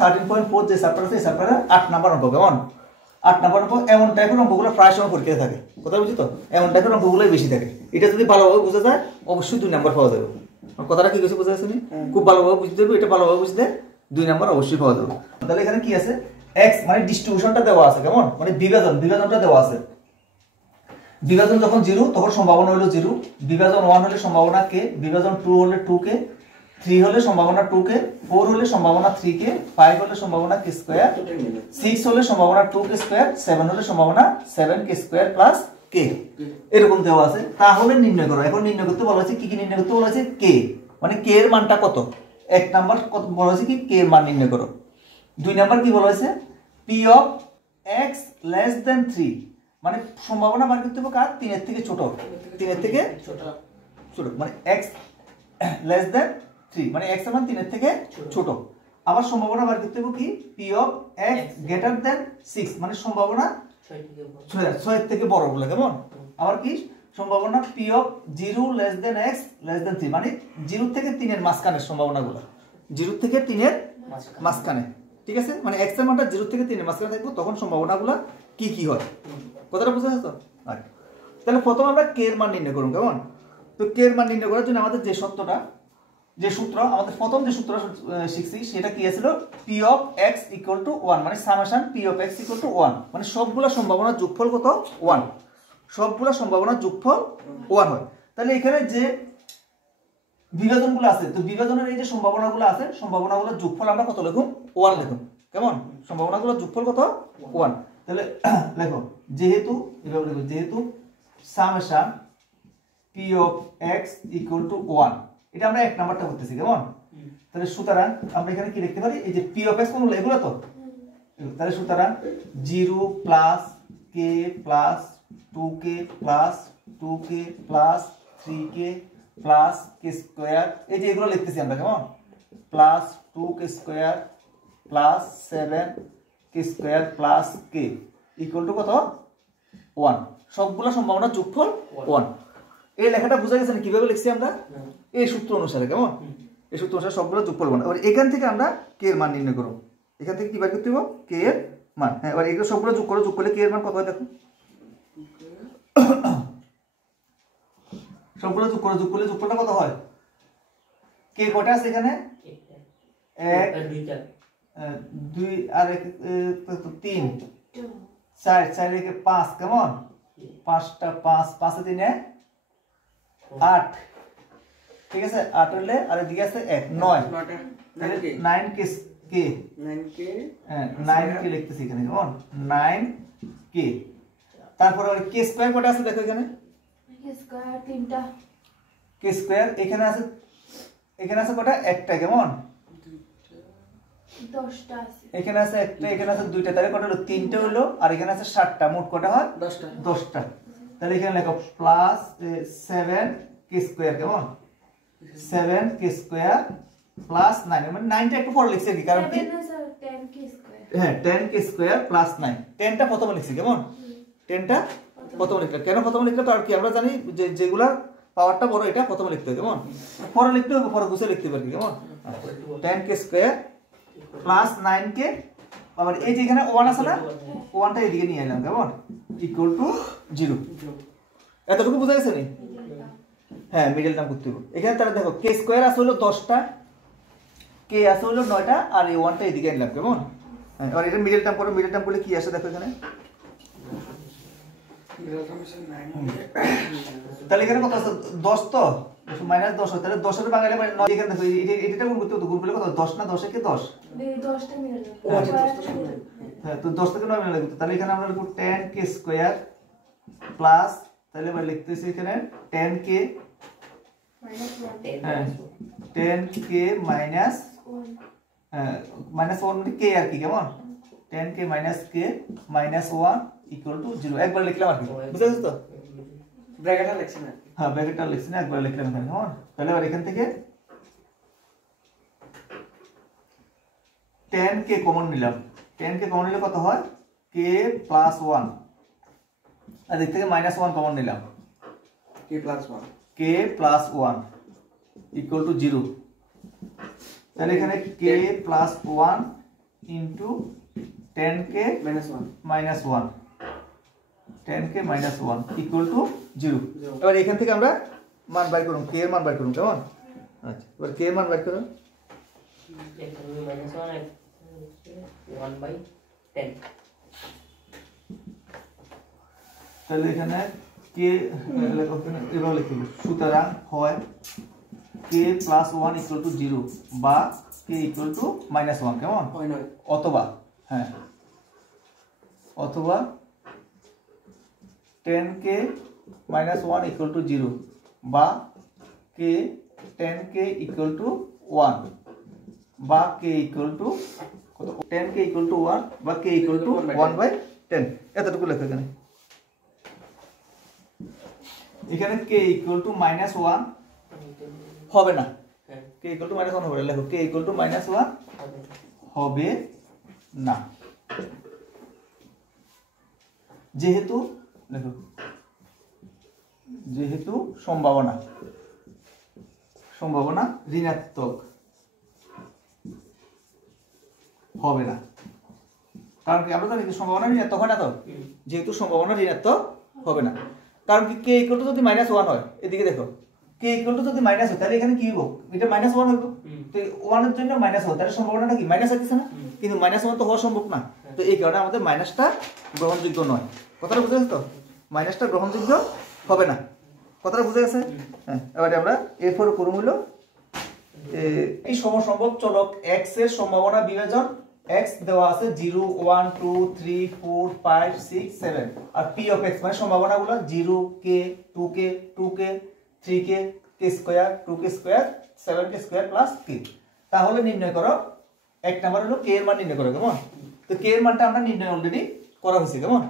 13.4 যে চ্যাপ্টার আছে এই চ্যাপ্টারে 8 নাম্বার অঙ্ক কেমন 8 নাম্বার অঙ্ক এমন টাইপের অঙ্কগুলো প্রায় সময় পরীক্ষায় থাকে কথা বুঝি তো এমন টাইপের অঙ্কগুলোই বেশি থাকে এটা যদি ভালোভাবে বোঝা যায় অবশ্যই 2 নাম্বার পাওয়া যাবে কথাটা কি কিছু বোঝা যাচ্ছে না খুব ভালোভাবে বুঝতে হবে এটা ভালোভাবে বুঝতে 2 নাম্বার অবশ্যই পাওয়া যাবে তাহলে এখানে কি আছে x মানে ডিস্ট্রিবিউশনটা দেওয়া আছে কেমন মানে বিভাজনটা দেওয়া আছে বিভাজন যখন 0 তখন সম্ভাবনা হলো 0 বিভাজন 1 হলে সম্ভাবনা k বিভাজন 2 হলে 2k 3 হলে সম্ভাবনা 2k 4 হলে সম্ভাবনা 3k 5 হলে সম্ভাবনা k স্কয়ার 6 হলে সম্ভাবনা 2k স্কয়ার 7 হলে সম্ভাবনা 7k স্কয়ার প্লাস k এরকম দেওয়া আছে তাহলে নির্ণয় করো এখন নির্ণয় করতে বলা আছে কি কি নির্ণয় করতে বলা আছে k মানে k এর মানটা কত এক নাম্বার কত বলা আছে কি k এর মান নির্ণয় করো দুই নাম্বার কি বলা আছে p of x less than 3 মানে সম্ভাবনা বার করতে হবে কার 3 এর থেকে ছোট 3 এর থেকে ছোট মানে x less than 3 মানে x এর মান 3 এর থেকে ছোট আবার সম্ভাবনা বার করতে হবে কি p of x greater than 6 মানে সম্ভাবনা 6 এর থেকে বড় বলে কেমন আবার কি সম্ভাবনা p of 0 less than x less than 3 মানে 0 থেকে 3 এর মাঝখানের সম্ভাবনাগুলো 0 থেকে 3 এর মাঝখানে ঠিক আছে মানে x এর মানটা 0 থেকে 3 এর মাঝখানে থাকবে তখন সম্ভাবনাগুলো কি কি হয় কথাটা বুঝা যাচ্ছে তো আচ্ছা তাহলে প্রথম আমরা k এর মান নির্ণয় করব কেমন তো k এর মান নির্ণয় করার জন্য আমাদের যে সূত্র আমাদের প্রথম যে সূত্র শিখছি সেটা কি ছিল p of x = 1 মানে সামেশন p of x = 1 মানে সবগুলা সম্ভাবনার যোগফল কত 1 সবগুলা সম্ভাবনার যোগফল 1 হয় তাহলে এখানে যে বিভাজনগুলো আছে তো বিভাজনের এই যে সম্ভাবনাগুলো আছে সম্ভাবনাগুলোর যোগফল আমরা কত লিখব 1 লিখব কেমন সম্ভাবনাগুলোর যোগফল কত 1 তাহলে লেখো যেহেতু এভাবে লিখো যেহেতু সামেশন p of x = 1 এটা আমরা এক নাম্বারটা করতেছি কেমন তাহলে সুতরাং আমরা এখানে কি লিখতে পারি এই যে p of x কোনগুলো এগুলো তো তাহলে সুতরাং 0 plus k plus 2k plus 2k plus 3k plus k square এই যে এগুলো লিখতেছি আমরা কেমন plus 2k square plus 7k square plus k equal to কত 1 সবগুলো সম্ভাবনা যোগফল 1 এই লেখাটা বুঝা গেছে না কিভাবে লিখছি আমরা এই সূত্র অনুসারে কেমন এই সূত্র অনুসারে সবগুলো যোগফল 1 এবার এখান থেকে আমরা k এর মান নির্ণয় করব এখান থেকে কি বের করতে হবে k এর মান হ্যাঁ এবার এগুলো সবগুলো যোগ করলে k এর মান কত হয় দেখো সবগুলো যোগ করলে যোগফলটা কত হয় k কয়টা আছে এখানে 1 2 আর 3 4 4 একে 5 কেমন 5টা 5 5 এ 3 8 ঠিক আছে 8 হলে আর এদিকে আছে 1 9 9 কে 9 কে লিখতেছি এখানে কেমন 9 কে তারপর আর কে স্কয়ার কত আছে দেখো এখানে কে স্কয়ার 3টা কে স্কয়ার এখানে আছে কত একটা কেমন 10টা আছে এখানে আছে একটা এখানে আছে দুইটা তাহলে কত হলো 3টা হলো আর এখানে আছে 7টা মোট কত হয় 10টা তাহলে এখানে লেখো প্লাস 7 কে স্কয়ার কেমন 7 কে স্কয়ার প্লাস 9 মানে 9টা একটু পরে লিখছি কি কারণ কি 10 কে স্কয়ার হ্যাঁ 10 কে স্কয়ার প্লাস 9 10টা প্রথমে লিখছি কেমন 10টা প্রথমে লিখলাম কেন প্রথমে লিখলাম কারণ কি আমরা জানি যে যেগুলা পাওয়ারটা বড় এটা প্রথমে লিখতে হবে কেমন পরে লিখতে হবে পরে গুছিয়ে লিখতে পারবি কেমন 10 কে স্কয়ার প্লাস 9 কে আবার এই যে এখানে 1 আছে না 1টা এদিকে নিয়ে এলাম কেমন ইকুয়াল টু 0 এতটুকু বুঝা গেছে নি হ্যাঁ মিডল টার্ম করতে হবে এখানে তাহলে দেখো k স্কয়ার আছে হলো 10টা k আছে হলো 9টা আর এই 1টা এদিকে নিলাম কেমন হ্যাঁ আর এটা মিডল টার্ম করলে কি আসে দেখো এখানে তাহলে এখানে কত আছে 10 তো -10 হয় তাহলে 10 এর বাঙালি মানে 9 এখানে দেখো এটা গুণ করতে হবে গুণ করলে কত 10 না 10 কে 10 10টা মিলে হ্যাঁ তো 10 থেকে 9 মিলে লাগবে তাহলে এখানে আমরা লিখব 10 কে স্কয়ার প্লাস তাহলে আমরা লিখতেছি এখানে 10 কে হ্যাঁ 10 কে মাইনাস 1 হ্যাঁ মাইনাস 1 মানে কে আর কি কেমন 10 কে মাইনাস কে মাইনাস 1 ইকুয়াল টু 0 একবার লিখলাম আর কি বুঝাছ তো ব্র্যাকেটটা লিখছি না হ্যাঁ ব্র্যাকেটটা লিখছি না একবার লিখলাম এখানে কেমন তাহলে আর এখান থেকে 10 কে কমন নিলাম 10 কে কমন নিলে কত হয় k প্লাস 1 আর এর থেকে মাইনাস 1 কমন নিলাম k প্লাস 1 ইকুয়াল টু 0 তাহলে এখানে k plus 1 into 10k minus 1 10k minus 1 equal to 0। এবার এখান থেকে আমরা মান বাইর করুন, k এর মান বাইর করুন, কেমন? আচ্ছা, এবার k এর মান বাইর করুন। তাহলে এখানে k এভাবে লিখব, সুতরাং হয় k প্লাস 1 ইকুয়াল টু 0 বা k ইকুয়াল টু মাইনাস 1, কেমন? অথবা হ্যাঁ, অথবা 10k মাইনাস 1 ইকুয়াল টু 0 বা k 10k ইকুয়াল টু 1 বা k ইকুয়াল টু কত? 10k ইকুয়াল টু 1 বা k ইকুয়াল টু 1/10। এতটুকু লেখা এখানে। এখানে k ইকুয়াল টু মাইনাস 1 হবে না, k ইকুয়াল টু মাইনাস 1 হবে না, লেখো k ইকুয়াল টু মাইনাস 1 হবে না, যেহেতু লেখো যেহেতু সম্ভাবনা ঋণাত্মক হবে না। কারণ কি আমরা জানি কি সম্ভাবনা ঋণাত্মক হয় না, তো যেহেতু সম্ভাবনা ঋণাত্মক হবে না, কারণ কি k ইকুয়াল টু যদি মাইনাস 1 হয়, এদিকে দেখো k ইকুয়াল টু যদি মাইনাস হয় তাহলে এখানে কি হবে? এটা মাইনাস 1 হবে, তো 1 এর জন্য মাইনাস হবে, তাহলে সম্ভাবনাটা কি মাইনাস হচ্ছে না, কিন্তু মাইনাস 1 তো হওয়া সম্ভব না, তো এই কারণে আমাদের মাইনাসটা গ্রহণযোগ্য নয়। কথাটা বুঝে গেছে তো? মাইনাসটা গ্রহণযোগ্য হবে না, কথাটা বুঝে গেছে? হ্যাঁ, এবারে আমরা এরপর করব হলো এই সমসম্ভব চলক x এর সম্ভাবনা বিভাজন। x দেওয়া আছে 0 1 2 3 4 5 6 7 আর p অফ x মানে সম্ভাবনাগুলো 0k 2k 2k 3k k square 2k square 7k square plus k। তাহলে নির্ণয় করো, এক নাম্বার হলো k এর মান নির্ণয় করো, কেমন? তো k এর মানটা আমরা নির্ণয় অলরেডি করা হয়েছে, কেমন?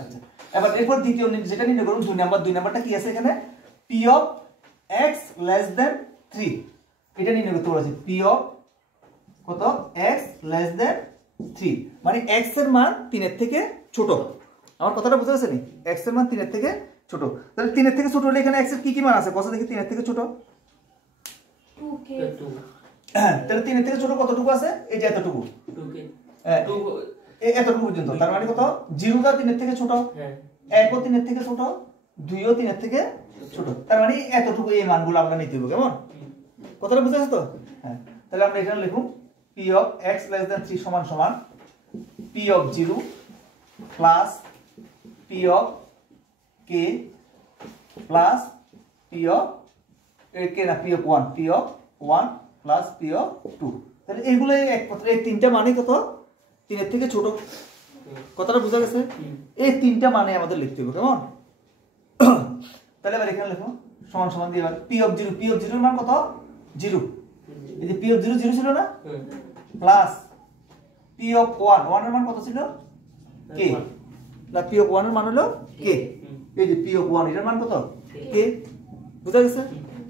আচ্ছা, এবার এরপর দ্বিতীয় যেটা নির্ণয় করুন 2 নাম্বারটা কি আছে এখানে? p of x less than 3, এটা নির্ণয় করতে বলেছে। p অফ কত? x লেস দেন 3 মানে x এর মান 3 এর থেকে ছোট। আমার কথাটা বুঝতে পারছেন? x এর মান 3 এর থেকে ছোট, তাহলে 3 এর থেকে ছোট হলে এখানে x এর কি মান আছে? কত দেখি 3 এর থেকে ছোট? 2k। তাহলে 3 এর থেকে ছোট কতটুকু আছে? এই যে এতটুকু, 2k এতটুকু পর্যন্ত। তার মানে কত? 0 টা 3 এর থেকে ছোট, 1 ও 3 এর থেকে ছোট, 2 ও 3 এর থেকে ছোট, তার মানে এতটুকু এই মানগুলো আমরা নিতে হবে, কেমন? কথাটা বুঝতে পারছো তো? হ্যাঁ, তাহলে আমরা এখানে লিখুন p of x less than 3 সমান সমান p of 0 plus p of k plus p of k না p of 1 p of 1 plus p of 2। তাহলে এইগুলো এক কথা, এই তিনটা মানে কত? 3 এর থেকে ছোট। কথাটা বুঝা গেছে? এই তিনটা মানে আমাদের লিখতে হবে, কেমন? তাহলে এবার এখানে লিখো সমান সমান দিয়ে এবার p অফ 0 এর মান কত? 0। এই যে p অফ 0 ছিল না, প্লাস p অফ 1 এর মান কত ছিল? k। না, p অফ 1 এর মান হলো k। এই যে p অফ 1 এর মান কত? k। বুঝা গেছে?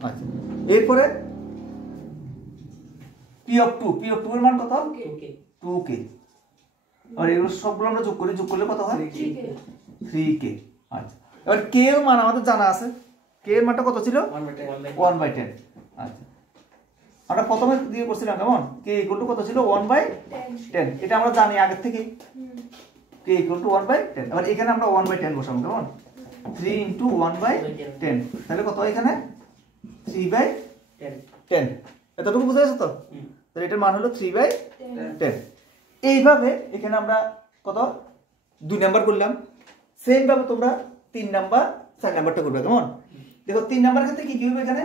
আচ্ছা, এরপরে p অফ 2 এর মান কত? 2k। আর এগুলো সবগুলো আমরা যোগ করলে কত হয়? 3k। আচ্ছা, এবার k এর মান আমাদের জানা আছে, k এর মানটা কত ছিল? 1/10। আচ্ছা, আমরা প্রথমে দিয়ে করছিলাম, কেমন? k ইকুয়াল টু কত ছিল? 1/10। এটা আমরা জানি আগে থেকে, k ইকুয়াল টু 1/10। এবার এখানে আমরা 1/10 বসাবো, কেমন? 3 ইনটু 1/10, তাহলে কত হয় এখানে? 3/10। এতটুকু বুঝা গেছে তো? তাহলে এটার মান হলো 3/10। এইভাবে এখানে আমরা কত? 2 নাম্বার করলাম। সেম ভাবে তোমরা 3 নাম্বার 4 নাম্বারটা করবে, কেমন? দেখো 3 নাম্বার ক্ষেত্রে কি কি হবে? এখানে